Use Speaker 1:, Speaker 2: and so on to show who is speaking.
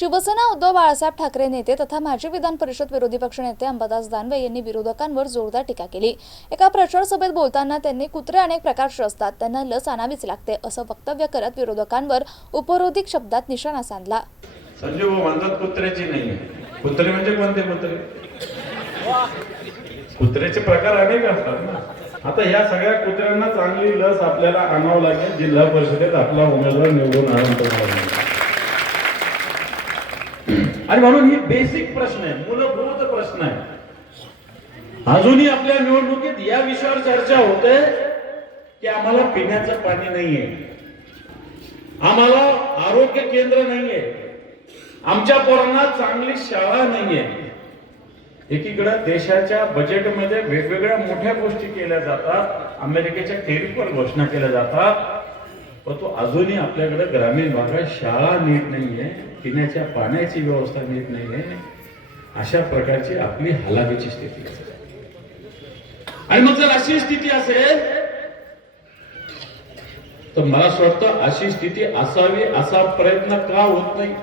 Speaker 1: शिवसेना उद्धव बाळासाहेब ठाकरे नेते तथा माजी विधान परिषद विरोधी पक्षनेते अंबादास दानवे यांनी विरोधकांवर जोरदार टीका केली. एका प्रचार सभेत बोलताना त्यांनी कुत्रे अनेक प्रकारचे असतात त्यांना लस आणावीच लागते असं वक्तव्य करत विरोधकांवर उपरोधिक शब्दात निशाणा साधला
Speaker 2: संजय म्हणतात कुत्र्याची नाही कुत्रे म्हणजे कोणते कुत्रे? कुत्र्याचे प्रकार अनेक असतात ना. आता या सगळ्या कुत्र्यांना चांगली लस आपल्याला आणावं लागेल. जिल्हा परिषदेत आपला उमेदवार निवडून आणून आणि म्हणून ही बेसिक प्रश्न आहे मूलभूत प्रश्न आहे. अजूनही आपल्या निवडणुकीत या विषयावर चर्चा होते की आम्हाला पिण्याचं पाणी नाहीये. आम्हाला आरोग्य केंद्र नाहीये. आमच्या पोरांना चांगली शाळा नाहीये. एकीकडे देशाच्या बजेटमध्ये वेगवेगळ्या मोठ्या गोष्टी केल्या जातात. अमेरिकेच्या टेरिफवर घोषणा केल्या जातात. परंतु तो अजूनही आपल्याकडे ग्रामीण भागात शाळा नीट नाहीये पिण्याच्या पाण्याची व्यवस्था नीट नाहीये अशा प्रकारची आपली हलाखीची स्थिती असेल आणि मग जर अशी स्थिती असेल तर मला असं वाटतं अशी स्थिती असावी असा प्रयत्न का होत नाही?